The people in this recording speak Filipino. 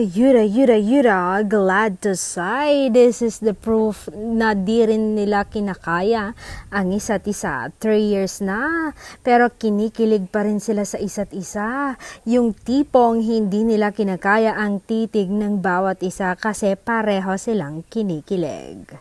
Yura, glad to say this is the proof na di rin nila kinakaya ang isa't isa. 3 years na, pero kinikilig pa rin sila sa isa't isa. Yung tipong hindi nila kinakaya ang titig ng bawat isa kasi pareho silang kinikilig.